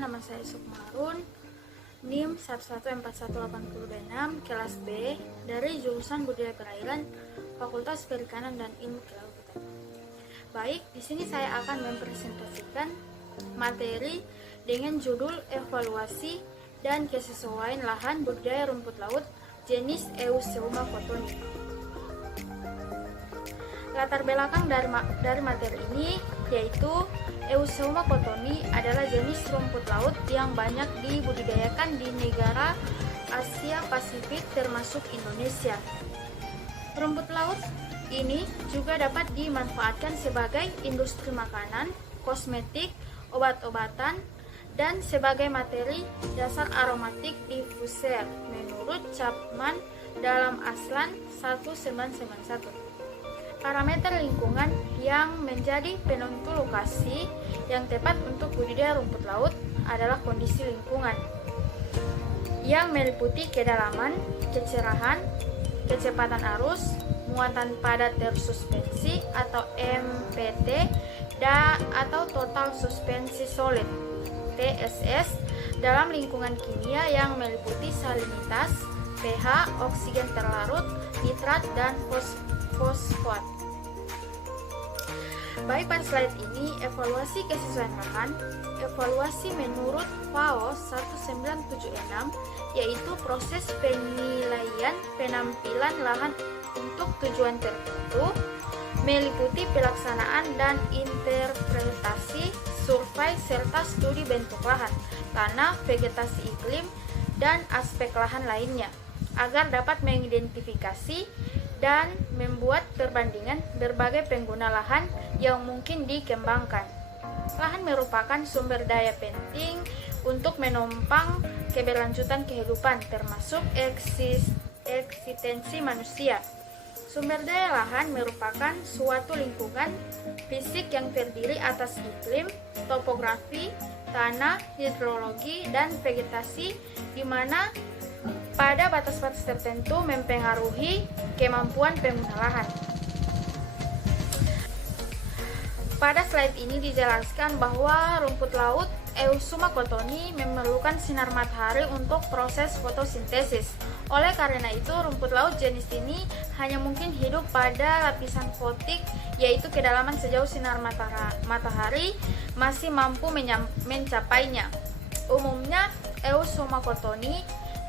Perkenalkan, nama saya Sukmarun, NIM 114186, kelas B, dari jurusan Budidaya Perairan, Fakultas Perikanan dan Ilmu Kelautan. Baik, di sini saya akan mempresentasikan materi dengan judul evaluasi dan kesesuaian lahan budidaya rumput laut jenis Eusebia cottoni. Latar belakang dari materi ini yaitu Eusebia cottoni adalah jenis rumput laut yang banyak dibudidayakan di negara Asia Pasifik termasuk Indonesia. Rumput laut ini juga dapat dimanfaatkan sebagai industri makanan, kosmetik, obat-obatan, dan sebagai materi dasar aromatik diffuser menurut Chapman dalam Aslan 1991. Parameter lingkungan yang menjadi penentu lokasi yang tepat untuk budidaya rumput laut adalah kondisi lingkungan yang meliputi kedalaman, kecerahan, kecepatan arus, muatan padat tersuspensi atau MPT, atau total suspensi solid TSS dalam lingkungan kimia yang meliputi salinitas, pH, oksigen terlarut, nitrat, dan fosfat. Baik, pada slide ini evaluasi kesesuaian lahan. Evaluasi menurut FAO 1976 yaitu proses penilaian penampilan lahan untuk tujuan tertentu, meliputi pelaksanaan dan interpretasi survei serta studi bentuk lahan, tanah, vegetasi iklim, dan aspek lahan lainnya, agar dapat mengidentifikasi dan membuat perbandingan berbagai pengguna lahan yang mungkin dikembangkan. Lahan merupakan sumber daya penting untuk menopang keberlanjutan kehidupan, termasuk eksistensi manusia. Sumber daya lahan merupakan suatu lingkungan fisik yang terdiri atas iklim, topografi, tanah, hidrologi, dan vegetasi, di mana pada batas-batas tertentu mempengaruhi kemampuan pengguna lahan. Pada slide ini dijelaskan bahwa rumput laut Eusebia cottoni memerlukan sinar matahari untuk proses fotosintesis. Oleh karena itu, rumput laut jenis ini hanya mungkin hidup pada lapisan fotik, yaitu kedalaman sejauh sinar matahari masih mampu mencapainya. Umumnya, Eusebia cottoni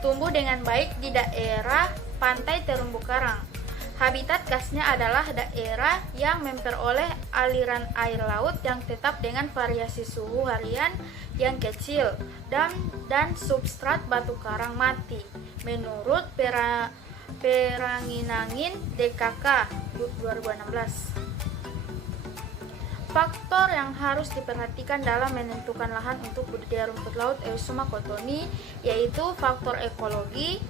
tumbuh dengan baik di daerah pantai terumbu karang. Habitat khasnya adalah daerah yang memperoleh aliran air laut yang tetap dengan variasi suhu harian yang kecil dan substrat batu karang mati, menurut Peranginangin DKK 2016. Faktor yang harus diperhatikan dalam menentukan lahan untuk budidaya rumput laut Eusebia cottoni yaitu faktor ekologi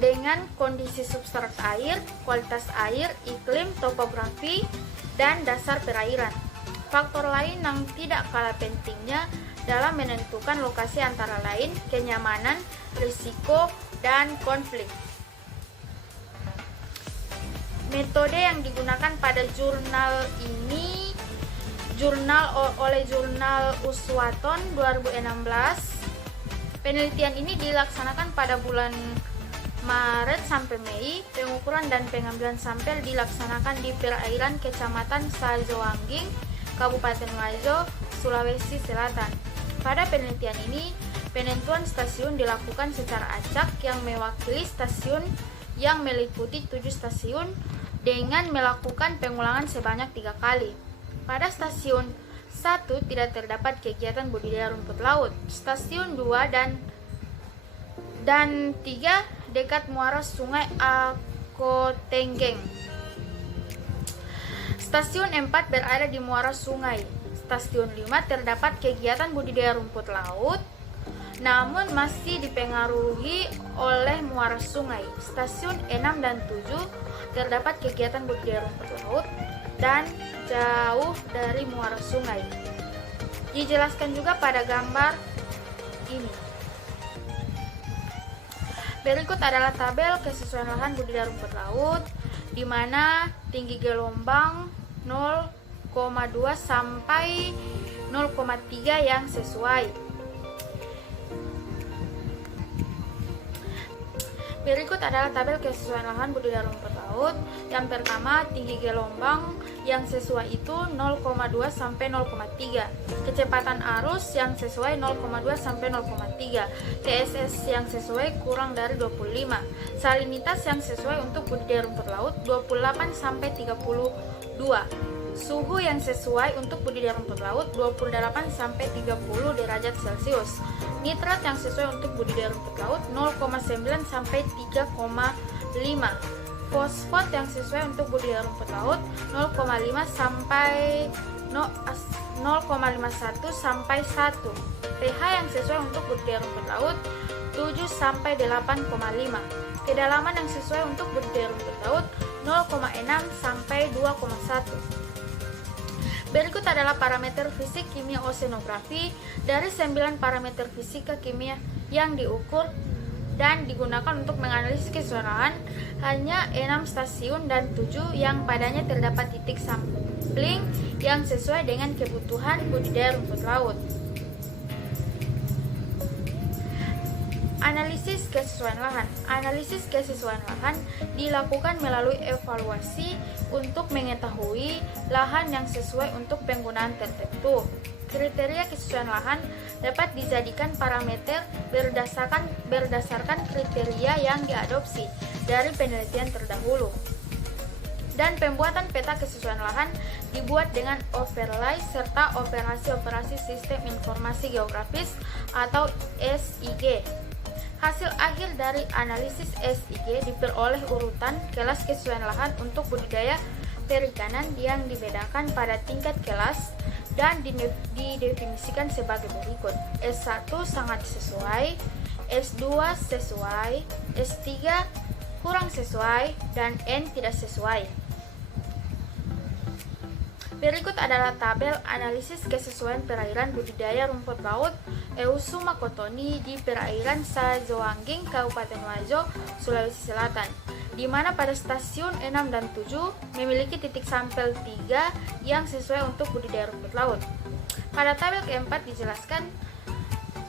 dengan kondisi substrat air, kualitas air, iklim, topografi, dan dasar perairan. Faktor lain yang tidak kalah pentingnya dalam menentukan lokasi antara lain kenyamanan, risiko, dan konflik. Metode yang digunakan pada jurnal ini oleh jurnal Uswaton 2016. Penelitian ini dilaksanakan pada bulan Maret sampai Mei. Pengukuran dan pengambilan sampel dilaksanakan di perairan Kecamatan Sajoangging, Kabupaten Wajo, Sulawesi Selatan. Pada penelitian ini, penentuan stasiun dilakukan secara acak yang mewakili stasiun yang meliputi 7 stasiun dengan melakukan pengulangan sebanyak 3 kali. Pada stasiun 1 tidak terdapat kegiatan budidaya rumput laut. Stasiun 2 dan 3 dekat muara Sungai Akotenggeng. Stasiun 4 berada di muara sungai. Stasiun 5 terdapat kegiatan budidaya rumput laut, namun masih dipengaruhi oleh muara sungai. Stasiun 6 dan 7 terdapat kegiatan budidaya rumput laut dan jauh dari muara sungai. Dijelaskan juga pada gambar ini. Berikut adalah tabel kesesuaian lahan budidaya rumput laut, di mana tinggi gelombang 0,2 sampai 0,3 yang sesuai. Berikut adalah tabel kesesuaian lahan budidaya rumput laut. Yang pertama, tinggi gelombang yang sesuai itu 0,2 sampai 0,3. Kecepatan arus yang sesuai 0,2 sampai 0,3. TSS yang sesuai kurang dari 25. Salinitas yang sesuai untuk budidaya rumput laut 28 sampai 32. Suhu yang sesuai untuk budidaya rumput laut 28 sampai 30 derajat Celcius. Nitrat yang sesuai untuk budidaya rumput laut 0,9 sampai 3,5. Fosfat yang sesuai untuk budidaya rumput laut 0,5 sampai 0,51 sampai 1. pH yang sesuai untuk budidaya rumput laut 7 sampai 8,5. Kedalaman yang sesuai untuk budidaya rumput laut 0,6 sampai 2,1. Berikut adalah parameter fisik kimia oseanografi. Dari 9 parameter fisika kimia yang diukur dan digunakan untuk menganalisis kesesuaian lahan, hanya 6 stasiun dan 7 yang padanya terdapat titik sampling yang sesuai dengan kebutuhan budidaya rumput laut. Analisis kesesuaian lahan. Analisis kesesuaian lahan dilakukan melalui evaluasi untuk mengetahui lahan yang sesuai untuk penggunaan tertentu. Kriteria kesesuaian lahan dapat dijadikan parameter berdasarkan kriteria yang diadopsi dari penelitian terdahulu. Dan pembuatan peta kesesuaian lahan dibuat dengan overlay serta operasi-operasi sistem informasi geografis atau SIG. Hasil akhir dari analisis SIG diperoleh urutan kelas kesesuaian lahan untuk budidaya perikanan yang dibedakan pada tingkat kelas dan didefinisikan sebagai berikut. S1 sangat sesuai, S2 sesuai, S3 kurang sesuai, dan N tidak sesuai. Berikut adalah tabel analisis kesesuaian perairan budidaya rumput laut Eusuma Kotoni di perairan Sajoangging, Kabupaten Wajo, Sulawesi Selatan, di mana pada stasiun 6 dan 7 memiliki titik sampel 3 yang sesuai untuk budidaya rumput laut. Pada tabel keempat dijelaskan,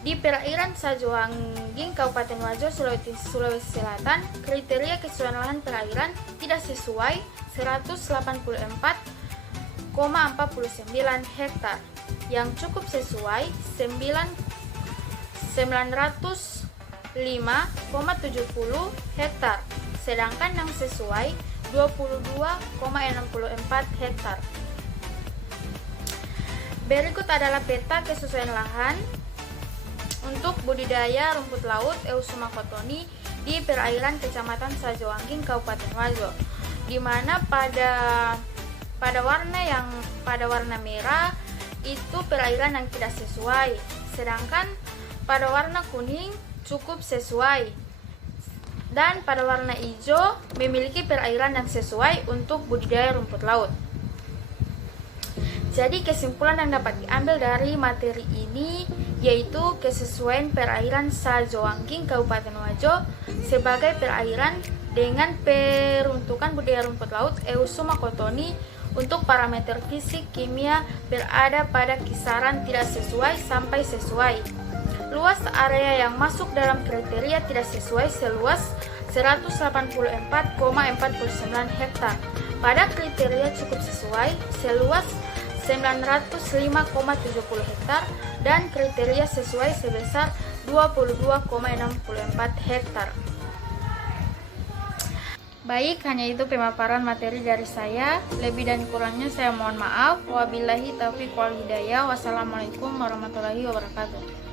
di perairan Sajoangging, Kabupaten Wajo, Sulawesi Selatan, kriteria kesesuaian lahan perairan tidak sesuai 184,49 hektar, yang cukup sesuai 900,50,70 hektar, sedangkan yang sesuai 22,64 hektar. Berikut adalah peta kesesuaian lahan untuk budidaya rumput laut Eusuma Kotoni di perairan Kecamatan Sajoangging, Kabupaten Wajo, di mana pada warna merah itu perairan yang tidak sesuai, sedangkan pada warna kuning cukup sesuai, dan pada warna hijau memiliki perairan yang sesuai untuk budidaya rumput laut. Jadi kesimpulan yang dapat diambil dari materi ini yaitu kesesuaian perairan Sajoangging Kabupaten Wajo sebagai perairan dengan peruntukan budidaya rumput laut Eusuma Kotoni untuk parameter fisik kimia berada pada kisaran tidak sesuai sampai sesuai. Luas area yang masuk dalam kriteria tidak sesuai seluas 184,49 hektar. Pada kriteria cukup sesuai seluas 905,70 hektar dan kriteria sesuai sebesar 22,64 hektar. Baik, hanya itu pemaparan materi dari saya. Lebih dan kurangnya saya mohon maaf. Wabillahi taufiq wal hidayah. Wassalamualaikum warahmatullahi wabarakatuh.